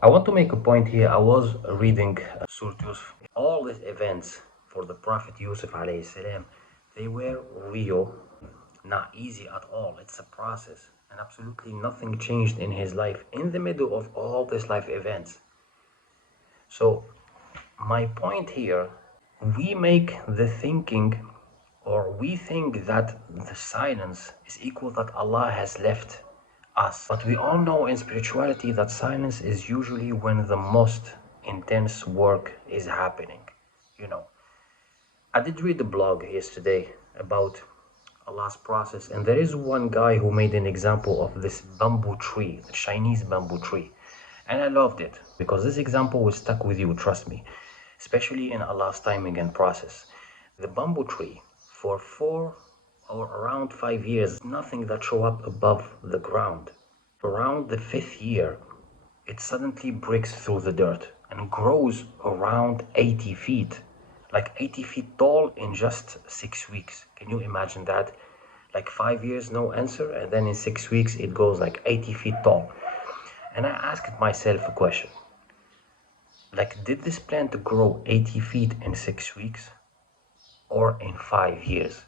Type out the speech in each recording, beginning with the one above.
I want to make a point here. I was reading Surah Yusuf. All these events for the Prophet Yusuf alayhi salam, they were real, not easy at all. It's a process, and absolutely nothing changed in his life in the middle of all these life events. So my point here, we make the thinking, or we think that the silence is equal that Allah has left us. But we all know in spirituality that silence is usually when the most intense work is happening. You know, I did read a blog yesterday about Allah's process, and there is one guy who made an example of this bamboo tree, the Chinese bamboo tree. And I loved it because this example was stuck with you, trust me, especially in Allah's timing and process. The bamboo tree, for 4 or around 5 years, nothing that show up above the ground. Around the fifth year, it suddenly breaks through the dirt and grows around 80 feet, like 80 feet tall in just 6 weeks. Can you imagine that? Like 5 years, no answer, and then in 6 weeks, it goes like 80 feet tall. And I asked myself a question, like, did this plant grow 80 feet in 6 weeks or in 5 years?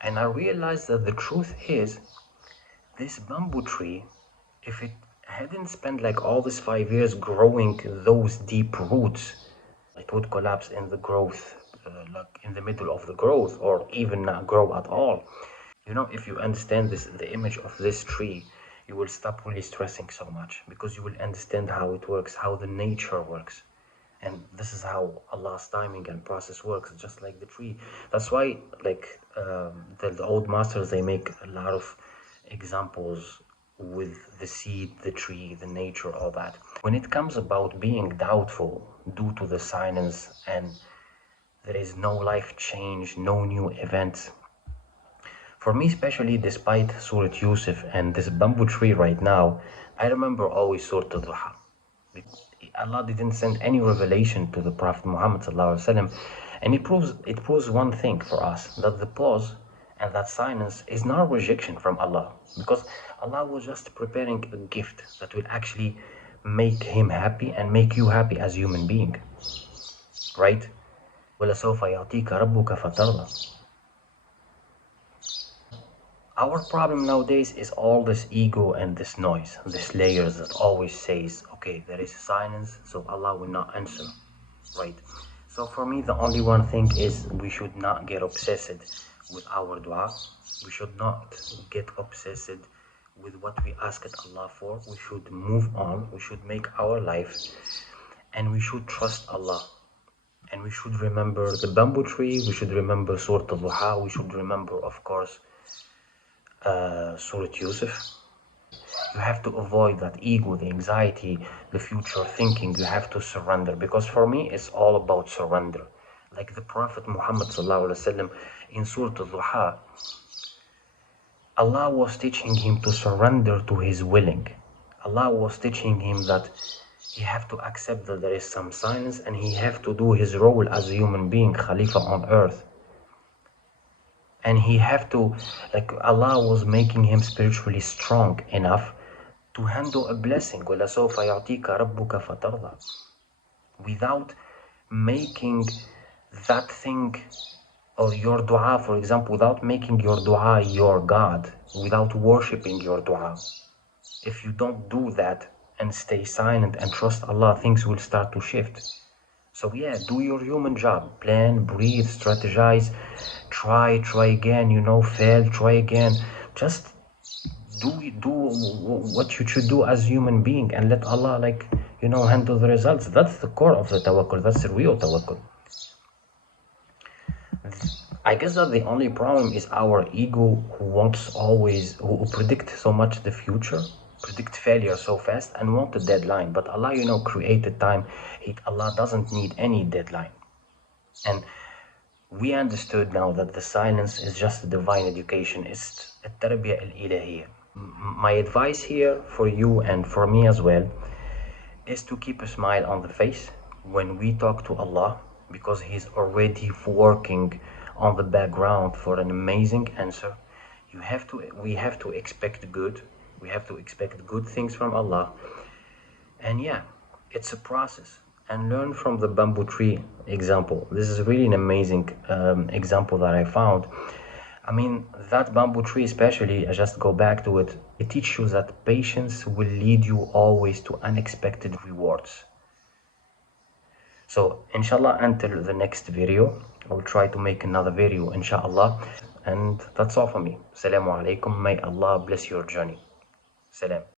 And I realized that the truth is, this bamboo tree, if it hadn't spent like all these 5 years growing those deep roots, it would collapse in the growth, like in the middle of the growth, or even not grow at all. You know, if you understand this, the image of this tree, you will stop really stressing so much because you will understand how it works, how the nature works. And this is how Allah's timing and process works, just like the tree. That's why, like, the old masters, they make a lot of examples with the seed, the tree, the nature, all that. When it comes about being doubtful due to the silence and there is no life change, no new events, for me, especially despite Surah Yusuf and this bamboo tree right now, I remember always Surah Ad-Duha. Allah didn't send any revelation to the Prophet Muhammad ﷺ, and it proves one thing for us, that the pause and that silence is not rejection from Allah, because Allah was just preparing a gift that will actually make him happy and make you happy as a human being, right? وَلَسَوْفَ يَعْطِيكَ رَبُّكَ فَتَرْضَى. Our problem nowadays is all this ego and this noise, this layers that always says, okay, there is silence, so Allah will not answer, right? So for me, the only one thing is we should not get obsessed with our dua. We should not get obsessed with what we asked Allah for. We should move on. We should make our life, and we should trust Allah. And we should remember the bamboo tree. We should remember Surah Al-Duha. We should remember, of course, Surah Yusuf. You have to avoid that ego, the anxiety, the future thinking. You have to surrender, because for me it's all about surrender. Like the Prophet Muhammad ﷺ in Surah Al-Duha, Allah was teaching him to surrender to his willing. Allah was teaching him that he have to accept that there is some silence and he have to do his role as a human being, Khalifa on earth. And he have to, like, Allah was making him spiritually strong enough to handle a blessing. وَلَسَوْفَ يَعْطِيكَ رَبُّكَ فَتَرْضَى. Without making that thing, or your dua, for example, without making your dua your God, without worshipping your dua. If you don't do that and stay silent and trust Allah, things will start to shift. So yeah, do your human job. Plan, breathe, strategize, try again, fail, try again. Just do what you should do as a human being and let Allah, handle the results. That's the core of the tawakkul. That's the real tawakkul. I guess that the only problem is our ego, who predict so much the future, predict failure so fast, and want a deadline. But Allah, created time. Allah doesn't need any deadline. And we understood now that the silence is just a divine education. It's a tarbiyah al-ilahiyya. My advice here for you and for me as well is to keep a smile on the face when we talk to Allah, because He's already working on the background for an amazing answer. We have to expect good. We have to expect good things from Allah. And yeah, it's a process. And learn from the bamboo tree example. This is really an amazing example that I found. I mean, that bamboo tree, especially, I just go back to it, it teaches you that patience will lead you always to unexpected rewards. So, inshallah, until the next video, I'll try to make another video, inshallah. And that's all for me. Assalamu alaikum. May Allah bless your journey. Salam.